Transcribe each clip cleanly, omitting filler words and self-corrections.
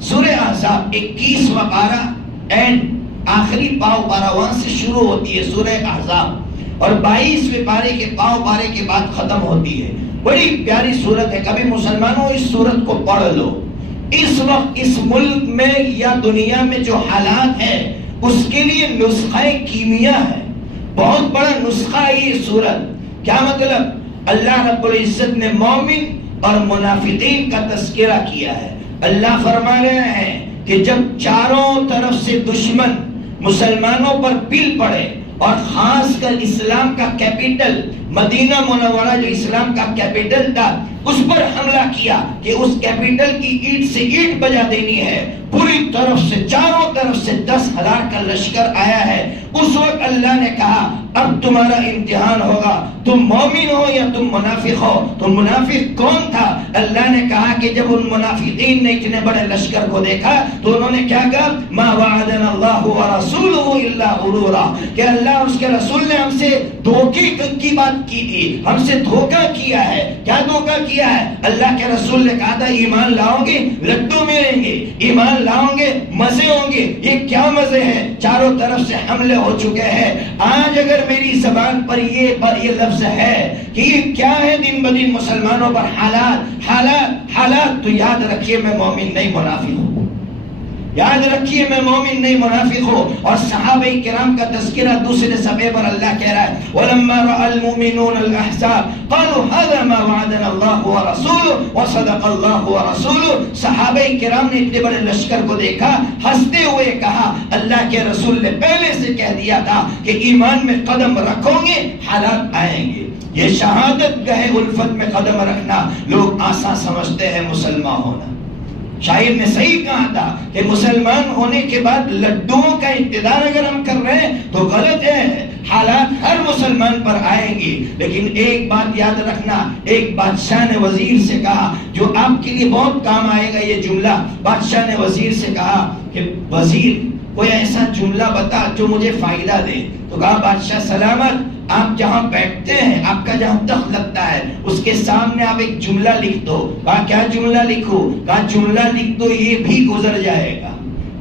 سورہ احزاب 21واں پارہ اینڈ آخری پاؤ پارہ وہاں سے شروع ہوتی ہے سورہ احزاب، اور 22ویں پارے کے پاؤ پارے کے بعد ختم ہوتی ہے۔ بڑی پیاری سورت ہے، کبھی مسلمانوں اس سورت کو پڑھ لو۔ اس وقت اس ملک میں یا دنیا میں جو حالات ہیں اس کے لیے نسخہ کیمیا ہے، بہت بڑا نسخہ ہے یہ سورت۔ کیا مطلب؟ اللہ رب العزت نے مومن اور منافقین کا تذکرہ کیا ہے۔ اللہ فرما رہے ہیں کہ جب چاروں طرف سے دشمن مسلمانوں پر پل پڑے اور خاص کر اسلام کا کیپٹل مدینہ منورہ جو اسلام کا کیپٹل تھا اس پر حملہ کیا کہ اس کیپٹل کی اینٹ سے اینٹ بجا دینی ہے، پوری طرف سے چاروں طرف سے 10,000 کا لشکر آیا ہے، اس وقت اللہ نے کہا اب تمہارا امتحان ہوگا، تم مومن ہو یا تم منافق ہو۔ تو منافق کون تھا؟ اللہ نے کہا کہ جب ان منافقین نے اتنے بڑے لشکر کو دیکھا تو انہوں نے کیا کہا؟ ما وعدنا اللہ ورسولہ الا غرورا، کہ اللہ اور اس کے رسول نے ہم سے دھوکے کی بات کی تھی، ہم سے دھوکہ کیا ہے۔ کیا دھوکہ کیا ہے؟ اللہ کے رسول نے کہا تھا ایمان لاؤ گے لڈو ملیں گے، ایمان لاؤ گے مزے ہوں گے۔ یہ کیا مزے ہیں؟ چاروں طرف سے حملے ہو چکے ہیں۔ آج اگر میری زبان پر یہ لفظ ہے کہ یہ کیا ہے دن بدن مسلمانوں پر حالات، تو یاد رکھیے میں مومن نہیں منافق ہوں، یاد رکھیے میں مومن نہیں منافق ہوں۔ اور صحابہ کرام کا تذکرہ دوسرے صفحے پر اللہ کہہ رہا ہے وَلَمَّا رَأَى الْمُؤْمِنُونَ الْأَحْزَابَ قَالُوا هَذَا مَا وَعَدَنَا اللَّهُ وَرَسُولُهُ وَصَدَقَ اللَّهُ وَرَسُولُهُ۔ صحابہ کرام نے اتنے بڑے لشکر کو دیکھا، ہنستے ہوئے کہا اللہ کے رسول نے پہلے سے کہہ دیا تھا کہ ایمان میں قدم رکھو گے حالات آئیں گے۔ یہ شہادت گہے الفت میں قدم رکھنا لوگ آسان سمجھتے ہیں مسلمان ہونا۔ شاعر نے صحیح کہا تھا کہ مسلمان ہونے کے بعد لڈوؤں کا انتظار اگر ہم کر رہے ہیں تو غلط ہے، حالات ہر مسلمان پر آئیں گے۔ لیکن ایک بات یاد رکھنا، ایک بادشاہ نے وزیر سے کہا جو آپ کے لیے بہت کام آئے گا یہ جملہ۔ بادشاہ نے وزیر سے کہا کہ وزیر کوئی ایسا جملہ بتا جو مجھے فائدہ دے۔ تو کہا بادشاہ سلامت، آپ جہاں بیٹھتے ہیں آپ کا جہاں تخت لگتا ہے اس کے سامنے آپ ایک جملہ لکھ دو۔ کہا کیا جملہ لکھو؟ کہا جملہ لکھ دو یہ بھی گزر جائے گا،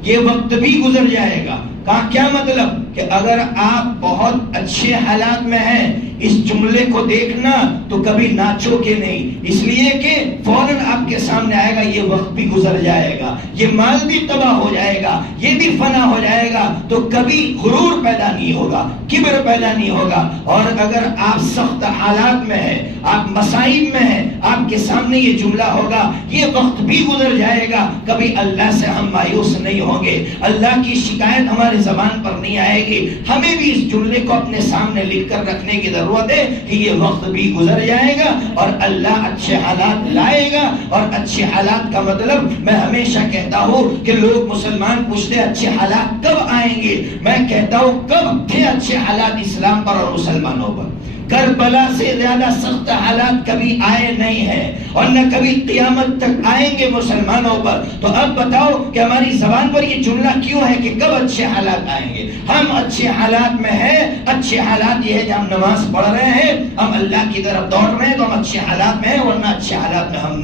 یہ وقت بھی گزر جائے گا۔ کہا کیا مطلب؟ کہ اگر آپ بہت اچھے حالات میں ہیں اس جملے کو دیکھنا تو کبھی ناچو گے نہیں، اس لیے کہ فوراً آپ کے سامنے آئے گا یہ وقت بھی گزر جائے گا، یہ مال بھی تباہ ہو جائے گا، یہ بھی فنا ہو جائے گا، تو کبھی غرور پیدا نہیں ہوگا، کبر پیدا نہیں ہوگا۔ اور اگر آپ سخت حالات میں ہیں، آپ مصائب میں ہیں، آپ کے سامنے یہ جملہ ہوگا یہ وقت بھی گزر جائے گا، کبھی اللہ سے ہم مایوس نہیں ہوں گے، اللہ کی شکایت ہماری زبان پر نہیں آئے گی۔ ہمیں بھی اس جملے کو اپنے سامنے لکھ کر رکھنے کی ضرورت ہے کہ یہ وقت بھی گزر جائے گا اور اللہ اچھے حالات لائے گا۔ اور اچھے حالات کا مطلب میں ہمیشہ کہتا ہوں کہ لوگ مسلمان پوچھتے اچھے حالات کب آئیں گے، میں کہتا ہوں کب تھے اچھے حالات اسلام پر اور مسلمانوں پر؟ کربلا سے زیادہ سخت حالات کبھی آئے نہیں ہیں اور نہ کبھی قیامت تک آئیں گے مسلمانوں پر۔ تو اب بتاؤ کہ ہماری زبان پر یہ جملہ کیوں ہے کہ کب اچھے حالات آئیں گے؟ ہم اچھے حالات میں ہیں۔ اچھے حالات یہ ہے جب ہم نماز پڑھ رہے ہیں، ہم اللہ کی طرف دوڑ رہے ہیں تو ہم اچھے حالات میں ہیں، ورنہ اچھے حالات میں ہم نہیں۔